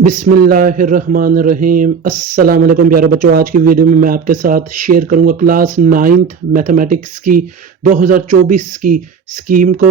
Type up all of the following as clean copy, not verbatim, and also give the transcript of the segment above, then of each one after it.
बिस्मिल्लाहिर्रहमानिर्रहीम। अस्सलाम वालेकुम प्यारे बच्चों। आज की वीडियो में मैं आपके साथ शेयर करूंगा क्लास 9th मैथमेटिक्स की 2024 की स्कीम को।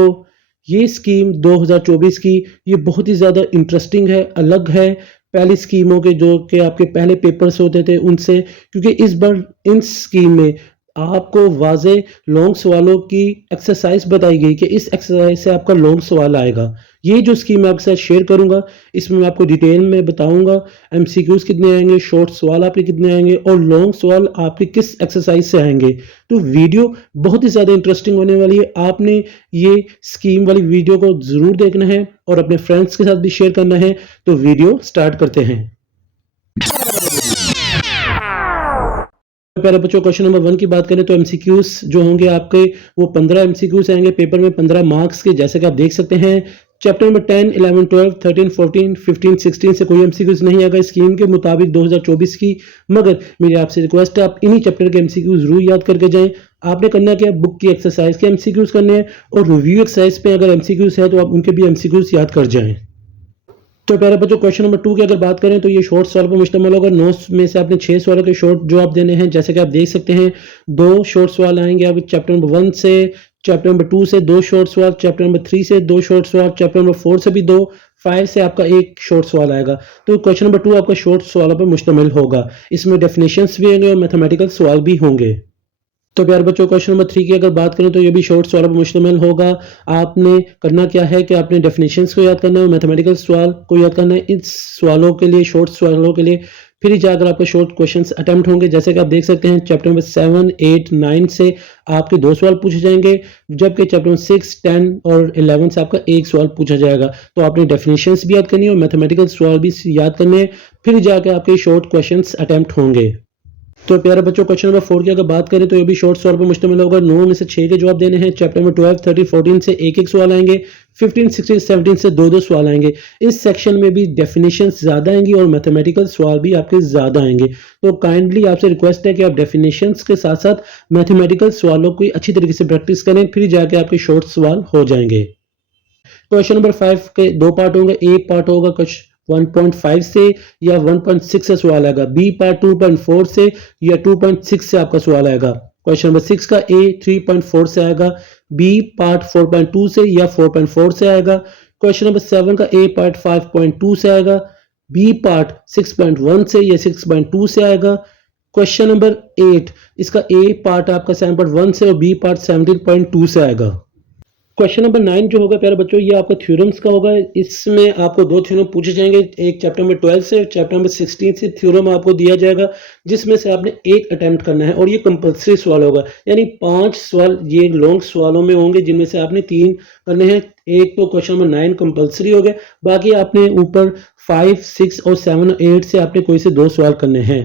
ये स्कीम 2024 की ये बहुत ही ज़्यादा इंटरेस्टिंग है, अलग है पहली स्कीमों के जो कि आपके पहले पेपर्स होते थे उनसे, क्योंकि इस बार इन स्कीम में आपको वाज़े लॉन्ग सवालों की एक्सरसाइज बताई गई कि इस एक्सरसाइज से आपका लॉन्ग सवाल आएगा। ये जो स्कीम मैं आपके साथ शेयर करूंगा इसमें मैं आपको डिटेल में बताऊंगा एमसीक्यूज कितने आएंगे, शॉर्ट सवाल आपके कितने आएंगे और लॉन्ग सवाल आपके किस एक्सरसाइज से आएंगे। तो वीडियो बहुत ही ज़्यादा इंटरेस्टिंग होने वाली है। आपने ये स्कीम वाली वीडियो को ज़रूर देखना है और अपने फ्रेंड्स के साथ भी शेयर करना है। तो वीडियो स्टार्ट करते हैं। पहले बच्चों क्वेश्चन नंबर 1 की बात करें तो एमसीक्यूज जो होंगे आपके वो 15 एमसीक्यूज आएंगे पेपर में, 15 मार्क्स के, जैसे कि आप देख सकते हैं। चैप्टर नंबर 10, 11, 12, 13, 14, 15, 16 से कोई एमसीक्यूज नहीं आएगा स्कीम के मुताबिक 2024 की, मगर मेरी आपसे रिक्वेस्ट है आप इन्हीं चैप्टर के एमसीक्यूज जरूर याद करके जाएं। आपने करना क्या, बुक की एक्सरसाइज के एमसीक्यूज करने हैं और रिव्यू एक्सरसाइज पे अगर एमसीक्यूज है तो आप उनके भी एमसीक्यूज याद कर जाएं। तो प्यारे बच्चों क्वेश्चन नंबर 2 की अगर बात करें तो ये शॉर्ट सवाल पर मुश्तमिल होगा। 9 में से आपने 6 सवालों के शॉर्ट जवाब देने हैं, जैसे कि आप देख सकते हैं। 2 शॉर्ट सवाल आएंगे आपके चैप्टर नंबर 1 से, चैप्टर नंबर 2 से 2 शॉर्ट सवाल, चैप्टर नंबर 3 से 2 शॉर्ट सवाल, चैप्टर नंबर 4 से भी 2, 5 से आपका एक शॉर्ट सवाल आएगा। तो क्वेश्चन नंबर 2 आपका शॉर्ट सवालों पर मुश्तमिल होगा। इसमें डेफिनेशंस भी होंगे और मैथमेटिकल सवाल भी होंगे। तो प्यारे बच्चों क्वेश्चन नंबर 3 की अगर बात करें तो ये भी शॉर्ट सवालों पर मुश्तमिल होगा। आपने करना क्या है कि आपने डेफिनेशंस को याद करना है और मैथमेटिकल सवाल को याद करना है। इन सवालों के लिए, शॉर्ट सवालों के लिए फिर ही जाकर आपके शॉर्ट क्वेश्चंस अटेम्प्ट होंगे। जैसे कि आप देख सकते हैं चैप्टर नंबर 7, 8, 9 से आपके 2 सवाल पूछे जाएंगे, जबकि चैप्टर नंबर 6, 10 और 11 से आपका एक सवाल पूछा जाएगा। तो आपने डेफिनेशंस भी याद करनी है और मैथमेटिकल सवाल भी याद करने हैं, फिर जाकर आपके शॉर्ट क्वेश्चंस अटेम्प्ट होंगे। तो प्यारे बच्चों क्वेश्चन नंबर 4 की अगर बात करें तो ये भी शॉर्ट सवाल पर मुश्तमिल होगा। 9 में से 6 के जवाब देने हैं। चैप्टर नंबर 12, 13, 14 से एक एक सवाल आएंगे। 15, 16, 17 से 2 सवाल आएंगे। इस सेक्शन में भी डेफिनेशंस ज़्यादा आएंगी और मैथमेटिकल सवाल भी आपके ज़्यादा आएंगे। तो काइंडली आपसे रिक्वेस्ट है कि आप डेफिनेशंस के साथ साथ मैथमेटिकल सवालों की अच्छी तरीके से प्रैक्टिस करें, फिर जाके आपके शॉर्ट सवाल हो जाएंगे। क्वेश्चन नंबर 5 के 2 पार्ट होंगे। एक पार्ट होगा कुछ 1.5 से या 1.6 से सवाल आएगा। बी पार्ट 2.4 से या 2.6 से आपका सवाल आएगा। क्वेश्चन नंबर 6 का ए 3.4 से आएगा, बी पार्ट 4.2 से या 4.4 से आएगा। क्वेश्चन नंबर 7 का ए पार्ट 5.2 से आएगा, बी पार्ट 6.1 से या 6.2 से आएगा। क्वेश्चन नंबर 8 इसका ए पार्ट आपका 7.1 से और बी पार्ट 17.2 से आएगा। क्वेश्चन नंबर 9 जो होगा प्यारे बच्चों ये आपका थ्योरम्स का होगा। इसमें आपको 2 थ्योरम पूछे जाएंगे, एक चैप्टर नंबर 12 से, चैप्टर नंबर 16 से थ्योरम आपको दिया जाएगा, जिसमें से आपने एक अटेम्प्ट करना है और ये कंपलसरी सवाल होगा। यानी 5 सवाल ये लॉन्ग सवालों में होंगे, जिनमें से आपने 3 करने हैं। एक तो क्वेश्चन नंबर 9 कंपलसरी हो गया, बाकी आपने ऊपर 5, 6 और 7 और 8 से आपने कोई से 2 सवाल करने हैं।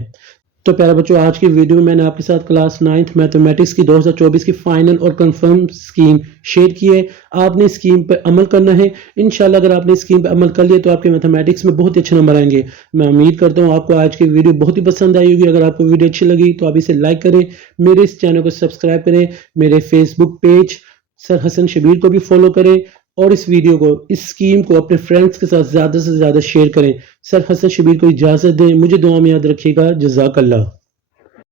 तो प्यारे बच्चों आज की वीडियो में मैंने आपके साथ क्लास 9th मैथमेटिक्स की 2024 की फाइनल और कंफर्म स्कीम शेयर की है। आपने स्कीम पर अमल करना है। इंशाल्लाह अगर आपने स्कीम पर अमल कर लिया तो आपके मैथमेटिक्स में बहुत ही अच्छे नंबर आएंगे। मैं उम्मीद करता हूँ आपको आज की वीडियो बहुत ही पसंद आई होगी। अगर आपको वीडियो अच्छी लगी तो आप इसे लाइक करें, मेरे इस चैनल को सब्सक्राइब करें, मेरे Facebook page sir Hasan Shabir को भी फॉलो करें और इस वीडियो को, इस स्कीम को अपने फ्रेंड्स के साथ ज़्यादा से ज़्यादा शेयर करें। सर हसन शबीर को इजाज़त दें। मुझे दुआ में याद रखिएगा। जज़ाकल्लाह।